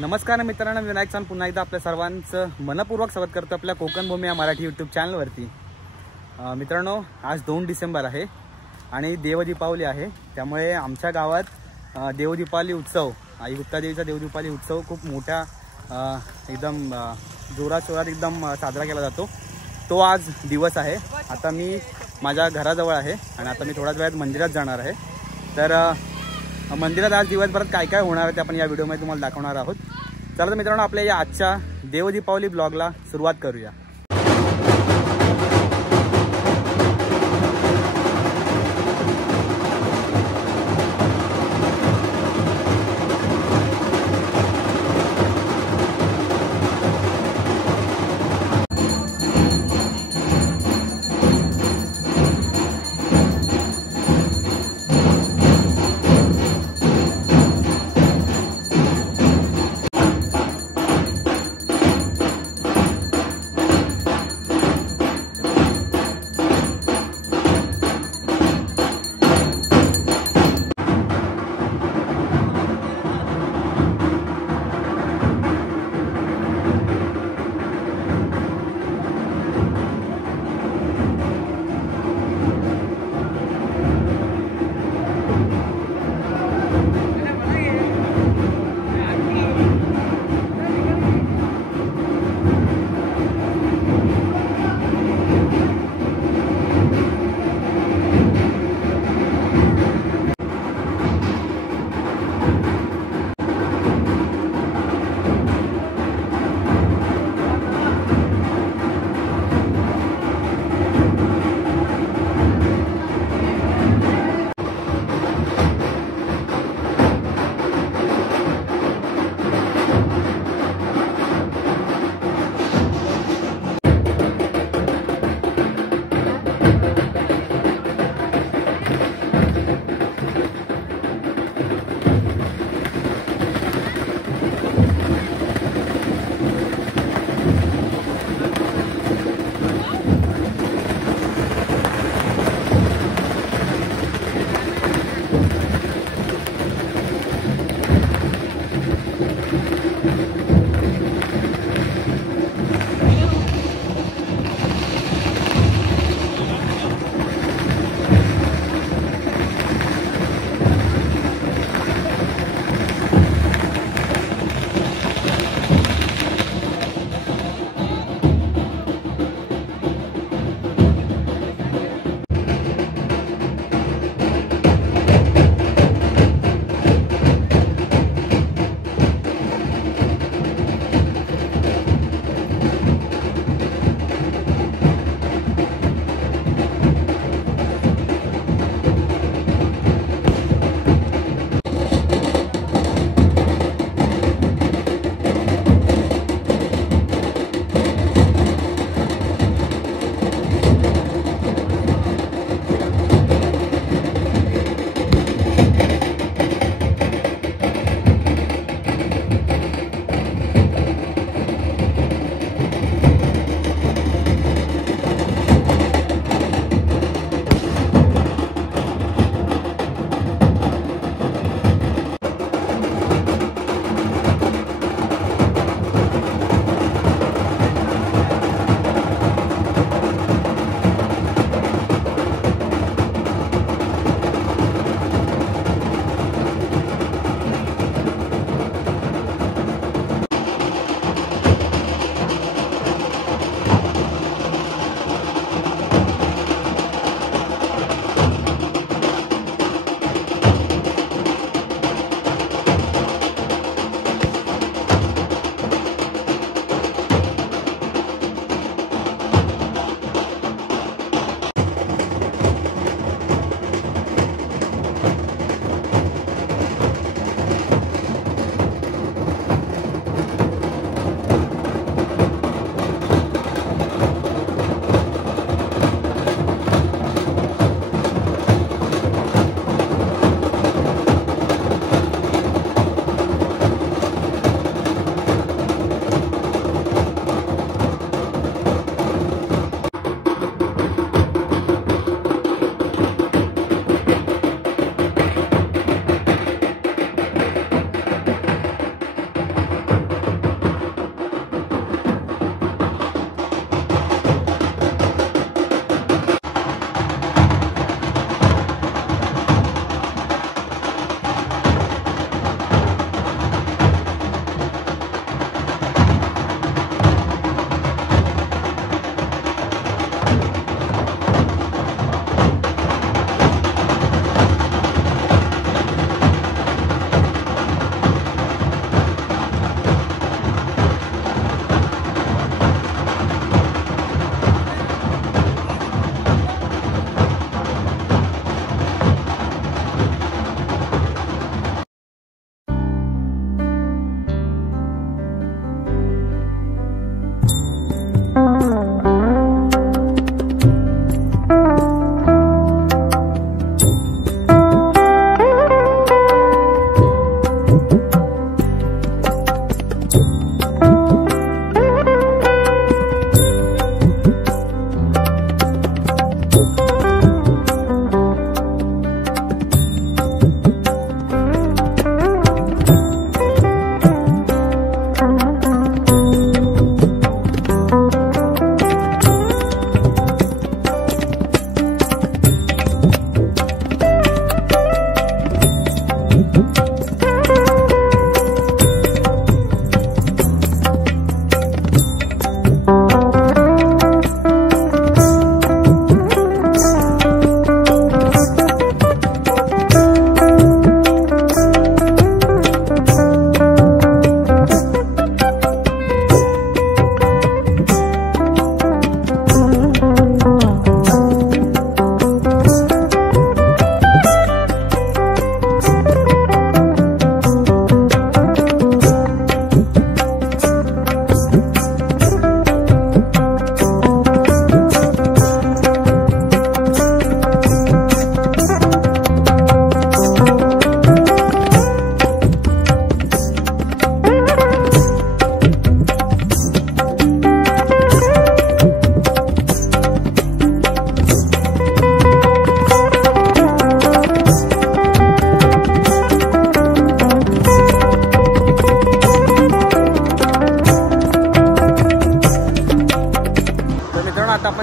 नमस्कार मित्रांनो, विनायक सान पुन्हा एकदा आपल्या सर्वांचं मनपूर्वक स्वागत करतो आपल्या कोकण भूमी या मराठी यूट्यूब चॅनलवरती। मित्रांनो, आज 2 डिसेंबर आहे आणि देवदीपावली आहे। त्यामुळे आमच्या गावात देवदीपावली उत्सव, आई गुप्तादेवीचा देवदीपावली उत्सव खूप मोठ्या एकदम जोराशोरात एकदम साजरा केला जातो। तो आज दिवस आहे। आता मी माझ्या घराजवळ आहे आणि आता मी थोड्याच वेळात मंदिरात जाणार आहे। तर मंदिरात आज दिवसभरात काय काय होणार आहे ते आपण या व्हिडिओमध्ये तुम्हाला दाखवणार आहोत। चला तर मित्रांनो, आपल्या या आजच्या देवदीपावली ब्लॉगला सुरुवात करूया।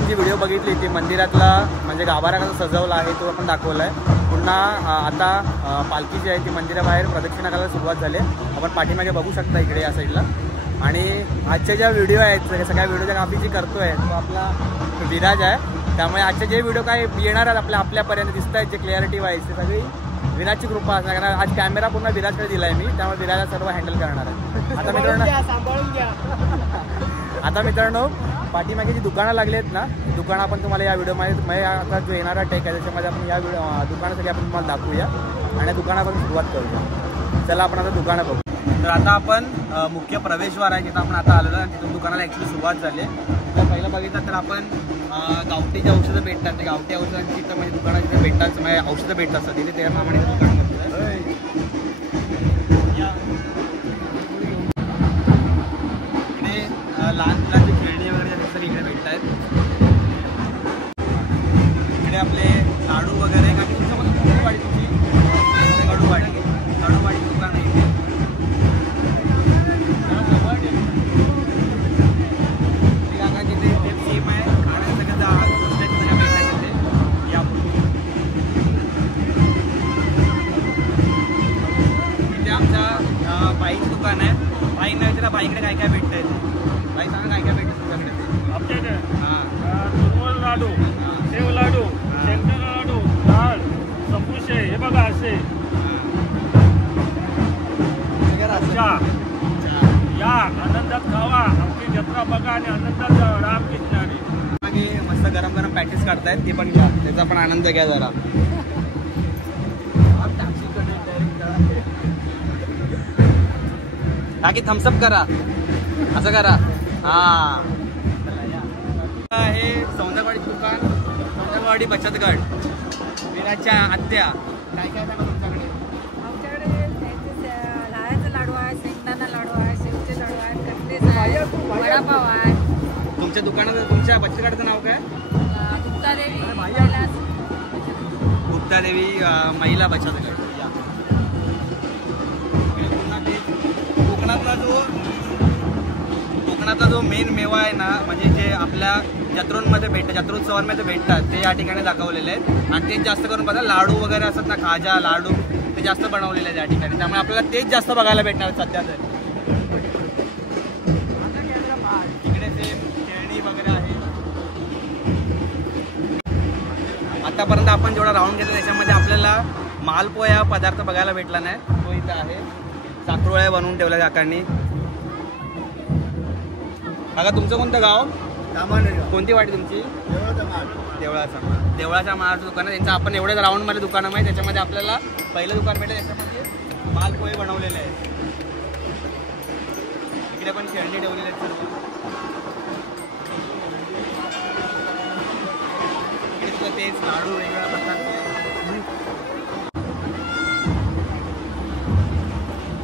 आपण जी व्हिडिओ बघितली ती मंदिरातला म्हणजे गाभारा कसा सजवला आहे तो आपण दाखवला आहे. पुन्हा आता पालखी जी आहे ती मंदिराबाहेर प्रदक्षिणा करायला सुरुवात झाली. आपण पाठीमागे बघू शकता इकडे या साईडला. आणि आजच्या ज्या व्हिडिओ आहेत सगळ्या व्हिडिओच्या कापी जी करतो आहे तो आपला विराज आहे. त्यामुळे आजचे जे व्हिडिओ काय येणार आहेत आपल्यापर्यंत दिसत आहेत जे क्लिअरिटी वाईज ते सगळी विराजची कृपा असणार. कारण आज कॅमेरा पूर्ण विराजकडे दिला आहे मी, त्यामुळे विराजला सर्व हँडल करणार आहे. आता मित्रांनो पाठीमागे जी दुकानं लागली आहेत ना दुकानं आपण तुम्हाला या व्हिडिओमध्ये आता जो येणारा टेक आहे त्याच्यामध्ये आपण या दुकानासाठी आपण तुम्हाला दाखवूया आणि दुकानापासून सुरुवात करूया. चला आपण आता दुकानं बघू. तर आता आपण मुख्य प्रवेशद्वार आहे जिथं आपण आता आलेलो आणि तिथून दुकानाला ॲक्च्युली सुरुवात झाली आहे. तर पहिलं बघितलं तर आपण गावठी जे औषधं भेटतात ते गावठी औषधांची तिथं म्हणजे दुकानात जिथे भेटतात म्हणजे औषधं भेटत असतात तिथे त्याप्रमाणे दुकानामध्ये इकडे लहान मुलांची खेळणी वगैरे सर इकडे भेटत आहेत. इकडे आपले लाडू वगैरे काही तुमचं वाडी तुमची लाडूवाडी दुकान आहे इथे. दुकान आहे बाईक नाही त्याला बाईकडे काय काय भेटतंय बाईक सांगा काय काय भेटतं तुमच्याकडे आपल्याकडे हां लाडू शेव लाडू शेंगदाणा लाडू डाळ संपुशे हे बघा असे या आनंदात खावा आमची जत्रा बघा आणि आनंदात राम किनारी. मागे मस्त गरम गरम पॅटीस काढतायत ते पण घ्या त्याचा पण आनंद घ्या जरा. बाकी थम्सअप करा असं करा. हा हे सौंदरवाडी दुकान सौंदरवाडी बचत गट विराजच्या आत्या काय काय झालं तुमच्याकडे. आमच्याकडे लाह्याचा लाडू आहे शेंगदाणा लाडू आहे शेवचे लाडू आहे कटलेट आहे वडापाव आहे. तुमच्या दुकानाचं तुमच्या बचत गटाचं नाव काय. गुप्तादेवी महिला बचत गट. कोकणातला जो मेन मेवा आहे ना म्हणजे जे आपल्या जत्रोंमध्ये भेटतात जत्रोत्सवांमध्ये भेटतात ते या ठिकाणी दाखवलेले आहेत. आणि तेच जास्त करून बघा लाडू वगैरे असतात ना खाजा लाडू ते जास्त बनवलेले आहेत या ठिकाणी. त्यामुळे आपल्याला तेच जास्त बघायला भेटणार सध्या तर. इकडे ते खेळणी वगैरे आहे. आतापर्यंत आपण जेवढा राऊंड घेतला त्याच्यामध्ये आपल्याला मालपोहा हा पदार्थ बघायला भेटला नाही. तो इथं आहे. साखरोळ्या बनवून ठेवल्या काकांनी. काका तुमचं कोणतं गाव कोणती वाटी तुमची. देवळाच्या माळाचं दुकान आहे त्यांचं. आपण एवढ्या राऊंडमध्ये दुकानं आहे त्याच्यामध्ये आपल्याला पहिलं दुकान भेटेल त्याच्यामध्ये मालपोहे बनवलेले आहेत. इकडे पण खेळणी ठेवलेले आहेत सर्व. इकडे तुला तेच लाडू वेगवेगळ्या प्रकारचे.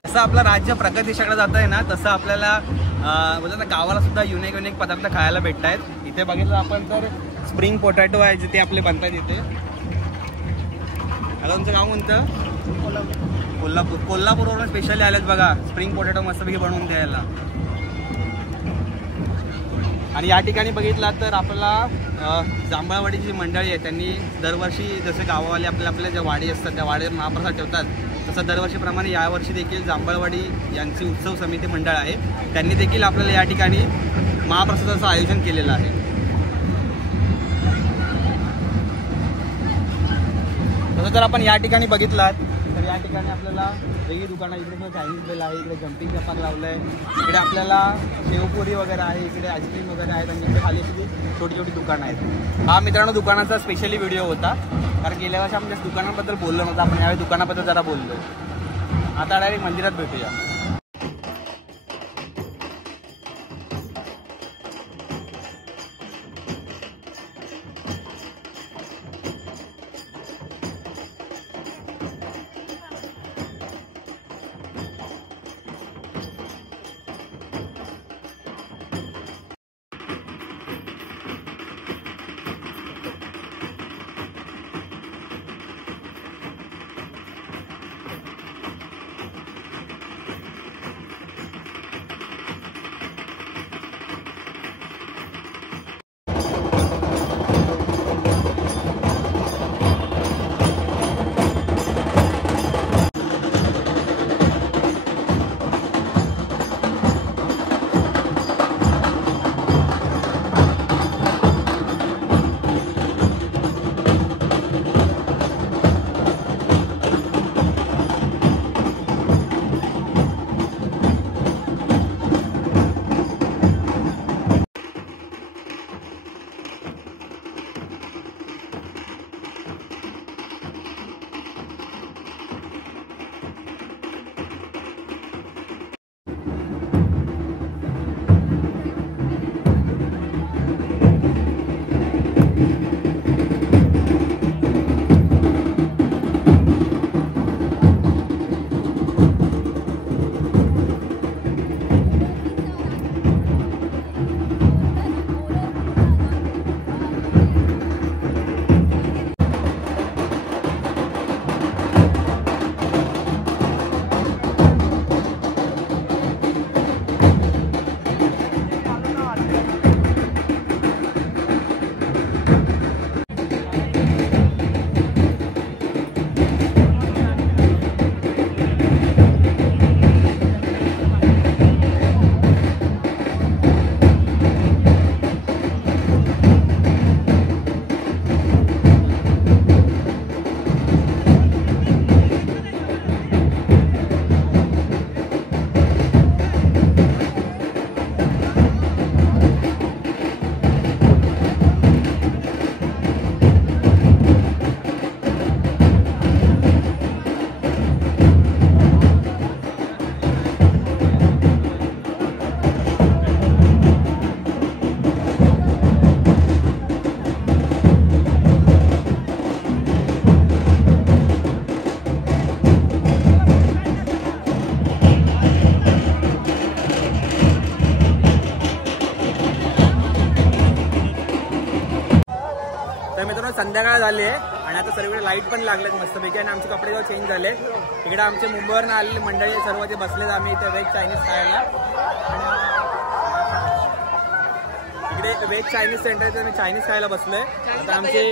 जसं आपलं राज्य प्रगतीकडे जात आहे ना तसं आपल्याला बोलतात ना गावाला सुद्धा युनिक पदार्थ खायला भेटत आहेत. इथे बघितलं आपण तर स्प्रिंग पोटॅटो आहे जे ते आपले बनतात इथे. आता तुमचं गाव कोणतं. कोल्हापूरवरून स्पेशली आलेत बघा स्प्रिंग पोटॅटो मस्तपैकी बनवून द्यायला. आणि या ठिकाणी बघितला तर आपल्याला जांभळवाडीची जी मंडळी आहे त्यांनी दरवर्षी जसे गावावाले आपल्या ज्या वाडी असतात त्या वाडीत महाप्रसाद ठेवतात तसं दरवर्षीप्रमाणे यावर्षी देखील जांभळवाडी यांची उत्सव समिती मंडळ आहे त्यांनी देखील आपल्याला या ठिकाणी महाप्रसादाचं आयोजन केलेलं आहे. तसं जर आपण या ठिकाणी बघितलात तर या ठिकाणी आपल्याला वेगळी दुकानं इकडे चायनीज बेल आहे इकडे जम्पिंग चपाक लावलं आहे इकडे आपल्याला शेवपुरी वगैरे आहे इकडे आईस्क्रीम वगैरे आहेत आणि इकडे खाली अशी छोटी छोटी दुकानं आहेत. हा मित्रांनो दुकानाचा स्पेशली व्हिडिओ होता कारण गेल्या वर्षी आपण दुकानाबद्दल बोललो नव्हतं आपण यावेळी दुकानाबद्दल जरा बोललो. आता डायरेक्ट मंदिरात भेटूया. संध्याकाळ झाली आहे आणि आता सर्व लाईट पण लागलेत मस्तपैकी आणि आमचे कपडे जेव्हा चेंज झाले. इकडे आमचे मुंबईवरून आलेले मंडळी सर्व जे बसलेत आम्ही इथे वेज चायनीज खायला. इकडे वेज चायनीज सेंटर आहे, मी चायनीज खायला बसलोय. आता आमचे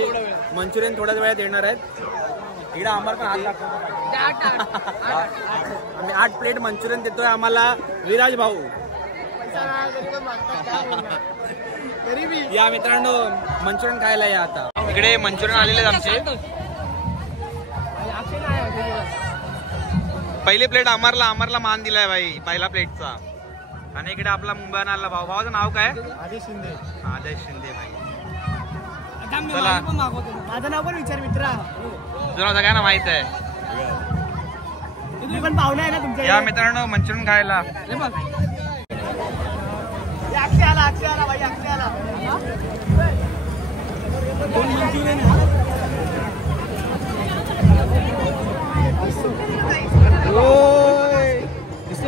मंचुरियन थोड्याच वेळात येणार आहेत. इकडे आम्हाला पण हात लागतो. आम्ही 8 प्लेट मंचुरियन देतोय आम्हाला विराज भाऊ. या मित्रांनो मंचुरियन खायला या. आता इकडे मंचुरियन आलेले आमचे. पहिली प्लेट अमरला मान दिलाय भाई पहिला प्लेटचा. आणि इकडे आपला मुंबईहून आला भाऊ. भावाचं नाव काय? आदेश शिंदे. आदेश शिंदे भाई. चला माझं नाव पण विचार मित्रा, तुला सगळ्यांना माहित आहे. तुम्ही पण पाहुणे आहे ना तुमच्या. या मित्रांनो मंचुरियन खायला. अक्षय आला भाई, अक्षय आला.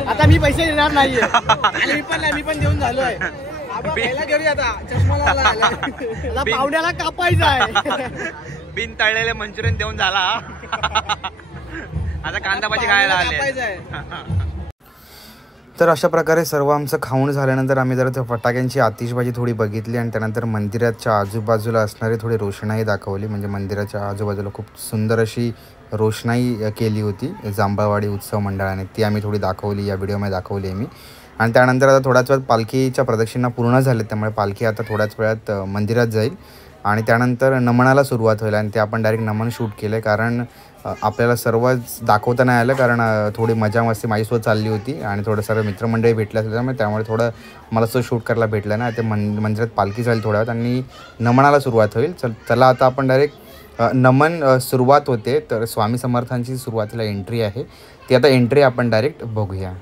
आता मी पैसे देणार नाहीये. मी पण देऊन झालोय. पाहुण्याला कापायचं आहे. बिन तळलेले मंचुरियन देऊन झाला. आता कांदा भाजी खायला आले. तर अशा प्रकारे सर्व आमचं खाऊन झाल्यानंतर आम्ही जरा फटाक्यांची आतिषबाजी थोडी बघितली आणि त्यानंतर मंदिराच्या आजूबाजूला असणारी थोडी रोषणाई दाखवली. म्हणजे मंदिराच्या आजूबाजूला खूप सुंदर अशी रोषणाई केली होती जांभळवाडी उत्सव मंडळाने. ती आम्ही थोडी दाखवली, या व्हिडिओमध्ये दाखवली आहे मी. आणि त्यानंतर आता थोड्याच वेळात पालखीच्या प्रदक्षिणा पूर्ण झाल्या, त्यामुळे पालखी आता थोड्याच वेळात मंदिरात जाईल आणि त्यानंतर नमनाला सुरुवात होईल. आणि ते आपण डायरेक्ट नमन शूट केलं आहे, कारण आपल्याला सर्वच दाखवता नाही आलं, कारण थोडी मजा मस्ती माझ्यासोबत चालली होती आणि थोडं सर्व मित्रमंडळी भेटले असल्यामुळे त्यामुळे थोडं मला असं शूट करायला भेटलं ना. ते मंदिरात पालखी जाईल थोड्या वेळात आणि नमनाला सुरुवात होईल. चला आता आपण डायरेक्ट नमन सुरुवात होते. तर स्वामी समर्थांची सुरुवातीला एंट्री आहे, ती आता एंट्री आपण डायरेक्ट बघूया.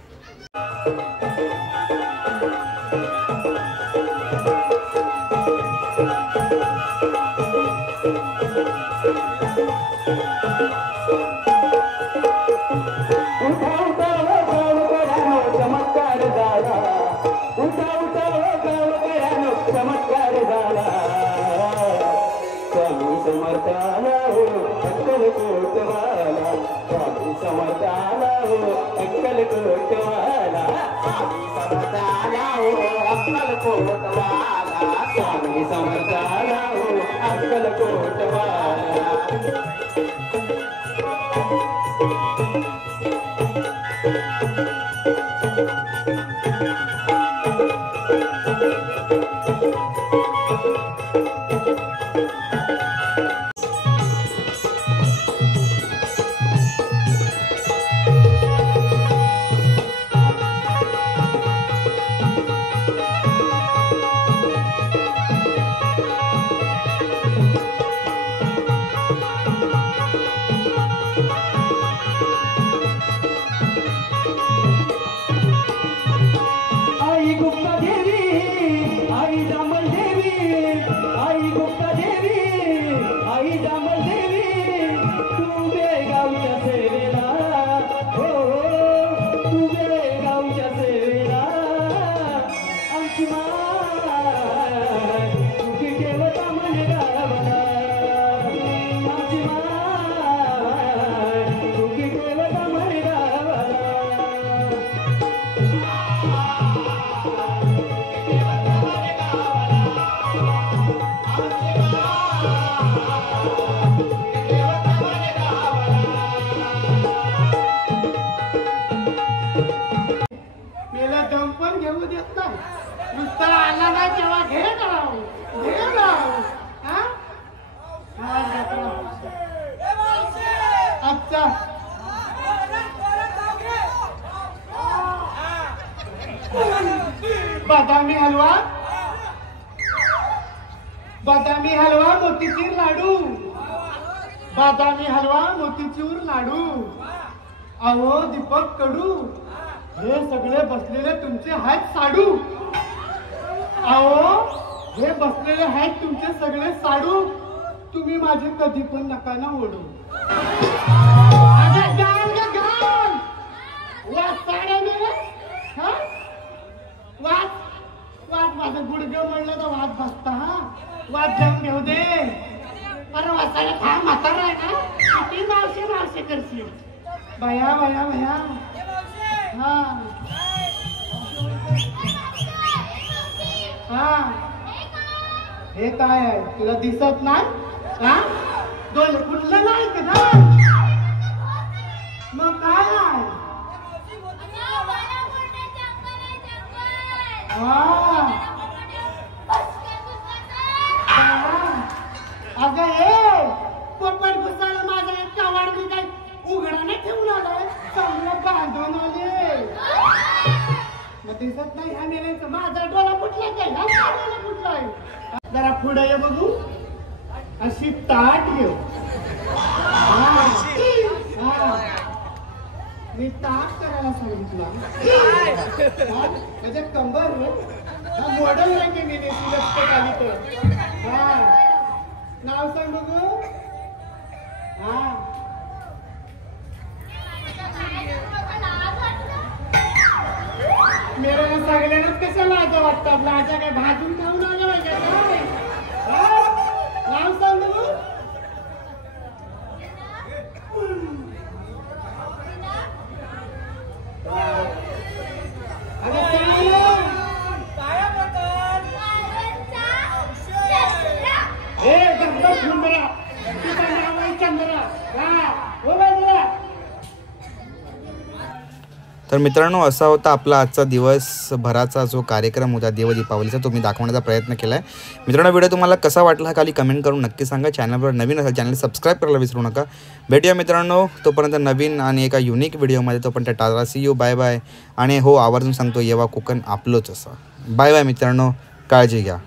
बदामी हलवा मोतीचूर लाडू. बदामी हलवा मोतीचूर लाडू. अहो दीपक कडू, हे सगळे बसलेले तुमचे आहेत साडू. अहो हे बसलेले आहेत तुमचे सगळे साडू. तुम्ही माझे कधी पण नका ना ओढू. माझं गुडघं म्हणलं तर वाद बसता. हा वाद जाऊन घेऊ दे. अरे वाचायला काय म्हातारा आहे ना किती मावशी मावशी करशील भया भया भया हा हा हे काय आहे तुला दिसत नाही हा दोन कुठलं नाही का मग काय आहे अगं हे पोपट घुसायला माझा एक कवाड मी काय उघडाने ठेवून आलाय चांगलं बांधून आले मग दिसत नाही ह्या मेल्याचं माझा डोळा फुटला काय हा डोळा फुटलाय जरा पुढे ये बघू अशी ताट घेऊ मी ताट करायला सांगितलं म्हणजे कंबर हा मॉडेल नाही की मी लक्ष आली तर हा नाव सांग बघू हा मेरा सगळ्यांनाच कसं लाज वाटतं लाजा काय भाजून खाऊन आलं पाहिजे नाव सांग बघू तर मित्रांनो असा होता आपला आजचा दिवसभराचा जो कार्यक्रम होता देव दीपावलीचा तो मी दाखवण्याचा प्रयत्न केला आहे. मित्रांनो व्हिडिओ तुम्हाला कसा वाटला हा खाली कमेंट करून नक्की सांगा. चॅनलवर नवीन असेल चॅनल सबस्क्राईब करायला विसरू नका. भेटूया मित्रांनो तोपर्यंत नवीन आणि एका युनिक व्हिडिओमध्ये. तोपर्यंत tata see you bye bye. आणि हो आवर्जून सांगतो येवा कोकण आपलोच असं. बाय बाय मित्रांनो काळजी घ्या.